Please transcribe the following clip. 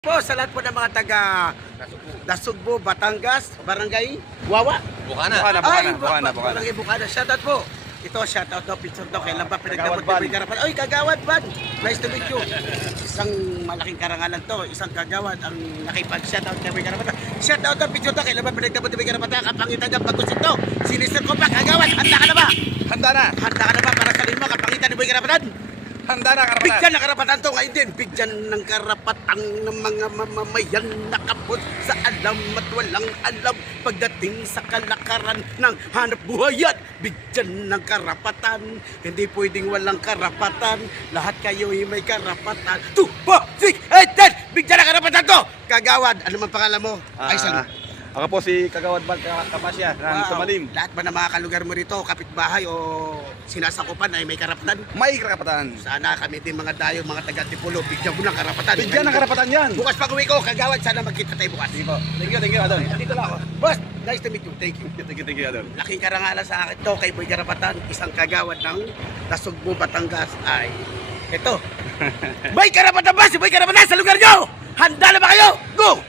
Po sa lahat po ng mga taga Nasugbo, Batangas, Barangay Wawa. Bukana. Barangay Bukana. Shoutout po. Ito, shoutout daw, picture daw. Kailan ba pinagdamot na may karapan? Oy, Kagawad Ban! Nice to meet you. Isang malaking karangalan to. Isang kagawad ang nakipag-shoutout na may karapan. Shoutout daw, picture daw. Kailan ba pinagdamot na may karapan? Kapangitan ng pagkusit to. Sinister ko pa, Kagawad. Handa ka na ba? Handa na. Handa ka na ba para sa lima? Kapangitan ng may karapatan? Handa na, karapatan. Bigyan ng karapatan to ngayon din. Bigyan ng karapatan ng mga mamamayan na kapos sa alam at walang alam pagdating sa kalakaran ng hanap buhay at bigyan ng karapatan. Hindi pwedeng walang karapatan. Lahat kayo ay may karapatan. 2, 4, 6, 8, 10. Bigyan ng karapatan to. Kagawad, ano man pangalan mo? Ay, salut. Ako po si Kagawad Ban Kapasya ng Tumalim. Lahat ba ng mga kalugar mo rito, kapitbahay o sinasakupan ay may karapatan? May karapatan. Sana kami din mga dayo, mga taga-Tipulo, bigyan mo ng karapatan. Bigyan ng karapatan yan. Bukas pag uwi ko, Kagawad, sana magkita tayo bukas. Sige po. Thank you, Adon. Dito lang ako. Boss, nice to meet you. Thank you. Thank you, Adon. Laking karangalan sa akin to kay Boy Karapatan, isang kagawad ng Nasugbo, Batangas ay ito. Boy Karapatan ba? Si Boy Karapatan sa lugar nyo! Handa na ba kayo? Go!